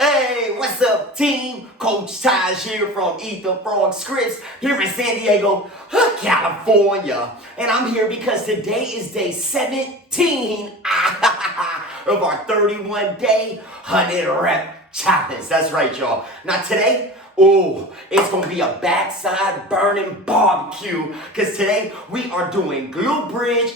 Hey, what's up, team? Coach Taj here from Frog Scripps here in San Diego, California. And I'm here because today is day 17 of our 31-day 100-rep challenge. That's right, y'all. Now today, it's gonna be a backside burning barbecue because today we are doing glute bridge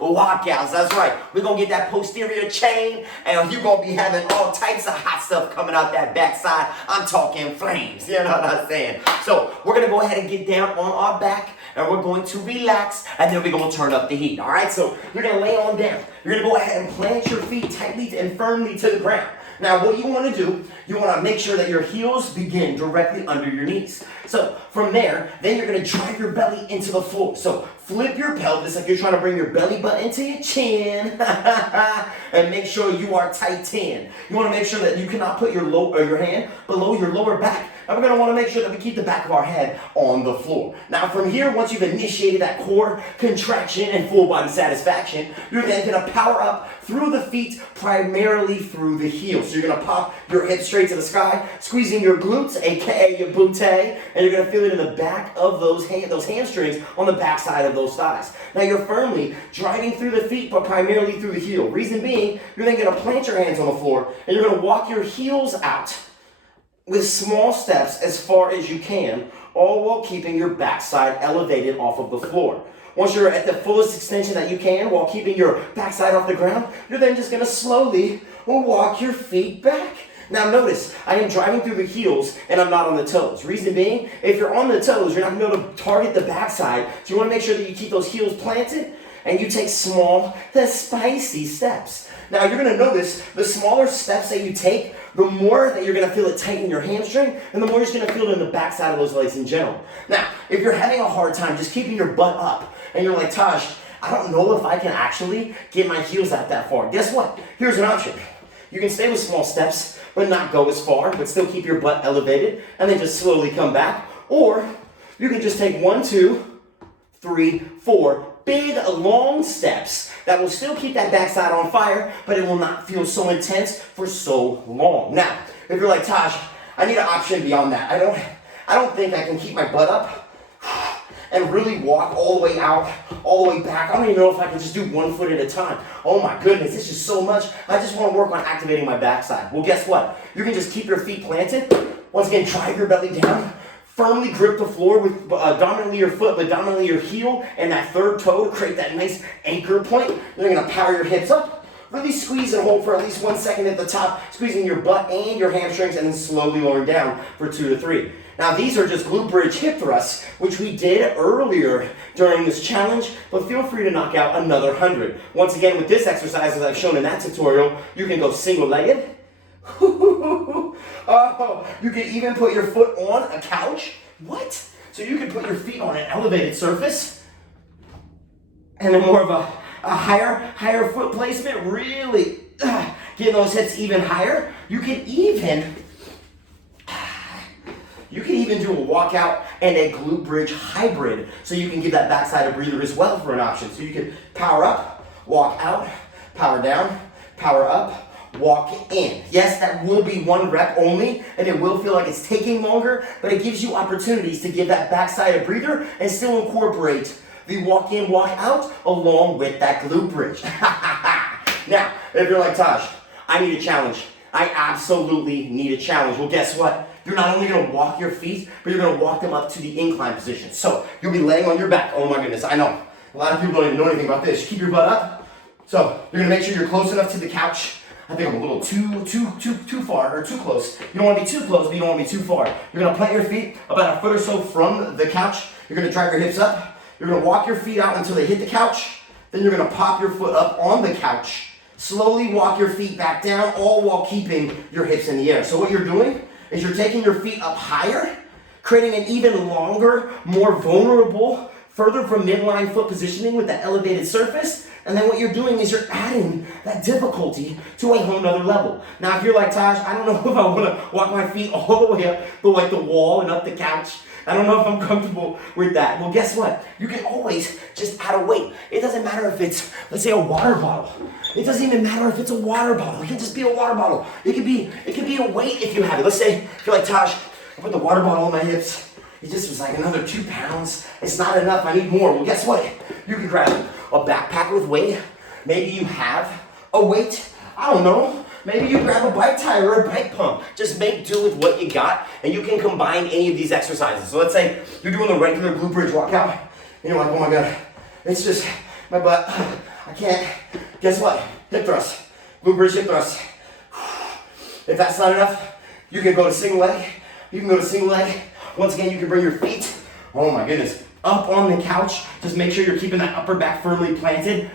walkouts. That's right. We're gonna get that posterior chain and you're gonna be having all types of hot stuff coming out that backside. I'm talking flames, you know what I'm saying? So we're gonna go ahead and get down on our back and we're going to relax and then we're gonna turn up the heat. All right, so you're gonna lay on down. You're gonna go ahead and plant your feet tightly and firmly to the ground. Now, what you want to do, you want to make sure that your heels begin directly under your knees. So from there, then you're going to drive your belly into the floor. So flip your pelvis like you're trying to bring your belly button into your chin and make sure you are tightened. You want to make sure that you cannot put your hand below your lower back. And we're going to want to make sure that we keep the back of our head on the floor. Now from here, once you've initiated that core contraction and full body satisfaction, you're then going to power up through the feet, primarily through the heels. So you're going to pop your hips straight to the sky, squeezing your glutes, aka your booty, and you're going to feel it in the back of those hamstrings on the back side of those thighs. Now you're firmly driving through the feet, but primarily through the heel. Reason being, you're then going to plant your hands on the floor, and you're going to walk your heels out with small steps as far as you can, all while keeping your backside elevated off of the floor. Once you're at the fullest extension that you can while keeping your backside off the ground, you're then just going to slowly walk your feet back. Now notice, I am driving through the heels and I'm not on the toes. Reason being, if you're on the toes, you're not going to be able to target the backside. So you want to make sure that you keep those heels planted and you take small, spicy steps. Now you're going to notice the smaller steps that you take, the more that you're going to feel it tighten your hamstring, and the more you're going to feel it in the backside of those legs in general. Now, if you're having a hard time just keeping your butt up, and you're like, Taj, I don't know if I can actually get my heels out that far. Guess what? Here's an option. You can stay with small steps, but not go as far, but still keep your butt elevated, and then just slowly come back. Or you can just take 1, 2, 3, 4 big, long steps that will still keep that backside on fire, but it will not feel so intense for so long. Now, if you're like, Taj, I need an option beyond that. I don't think I can keep my butt up and really walk all the way out, all the way back. I don't even know if I can just do 1 foot at a time. Oh my goodness, it's just so much. I just want to work on activating my backside. Well, guess what? You can just keep your feet planted. Once again, drive your belly down. Firmly grip the floor with dominantly your foot, but dominantly your heel and that third toe to create that nice anchor point. Then you're going to power your hips up. Really squeeze and hold for at least 1 second at the top, squeezing your butt and your hamstrings, and then slowly lowering down for 2 to 3. Now these are just glute bridge hip thrusts, which we did earlier during this challenge, but feel free to knock out another 100. Once again, with this exercise, as I've shown in that tutorial, you can go single-legged. Oh, you can even put your foot on a couch. What? So you can put your feet on an elevated surface, and then more of a higher foot placement, really getting those hips even higher. You can even do a walkout and a glute bridge hybrid, so you can give that backside a breather as well for an option. So you can power up, walk out, power down, power up, walk in. Yes, that will be 1 rep only, and it will feel like it's taking longer, but it gives you opportunities to give that backside a breather and still incorporate the walk in, walk out along with that glute bridge. Now, if you're like, Taj, I need a challenge. I absolutely need a challenge. Well, guess what? You're not only going to walk your feet, but you're going to walk them up to the incline position. So you'll be laying on your back. Oh my goodness, I know. A lot of people don't even know anything about this. Keep your butt up. So you're going to make sure you're close enough to the couch. I think I'm a little too far, or too close. You don't want to be too close, but you don't want to be too far. You're going to plant your feet about a foot or so from the couch. You're going to drive your hips up. You're going to walk your feet out until they hit the couch. Then you're going to pop your foot up on the couch. Slowly walk your feet back down, all while keeping your hips in the air. So what you're doing is you're taking your feet up higher, creating an even longer, more vulnerable, further from midline foot positioning with that elevated surface. And then what you're doing is you're adding that difficulty to a whole nother level. Now, if you're like, Taj, I don't know if I want to walk my feet all the way up the wall and up the couch. I don't know if I'm comfortable with that. Well, guess what? You can always just add a weight. It doesn't matter if it's, let's say, a water bottle. It doesn't even matter if it's a water bottle. It can just be a water bottle. It could be a weight if you have it. Let's say, if you're like, Taj, I put the water bottle on my hips. It just was like another 2 pounds. It's not enough, I need more. Well, guess what? You can grab a backpack with weight. Maybe you have a weight. I don't know. Maybe you grab a bike tire or a bike pump. Just make do with what you got, and you can combine any of these exercises. So let's say you're doing the regular glute bridge walkout, and you're like, oh my God, it's just my butt. I can't. Guess what? Hip thrust. Glute bridge hip thrust. If that's not enough, you can go to single leg. You can go to single leg. Once again, you can bring your feet, oh my goodness, up on the couch. Just make sure you're keeping that upper back firmly planted.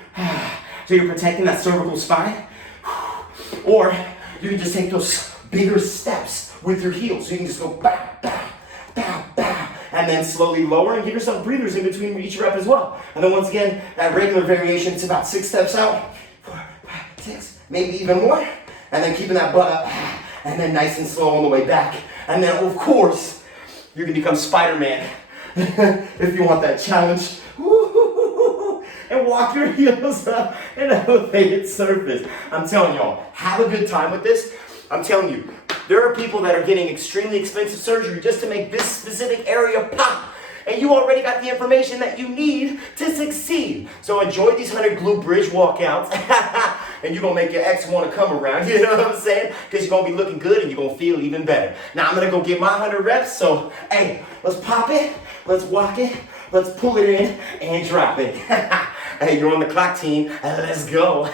So you're protecting that cervical spine. Or you can just take those bigger steps with your heels. So you can just go bow, bow, bow, bow, and then slowly lower and give yourself breathers in between each rep as well. And then once again, that regular variation, it's about 6 steps out, 4, 5, 6, maybe even more. And then keeping that butt up, and then nice and slow on the way back. And then of course, you can become Spider-Man if you want that challenge. And walk your heels up an elevated surface. I'm telling y'all, have a good time with this. I'm telling you, there are people that are getting extremely expensive surgery just to make this specific area pop. And you already got the information that you need to succeed. So enjoy these 100 glute bridge walkouts. And you're going to make your ex want to come around. You know what I'm saying? Because you're going to be looking good and you're going to feel even better. Now I'm going to go get my 100 reps. So, hey, let's pop it. Let's walk it. Let's pull it in and drop it. Hey, you're on the clock, team. Let's go.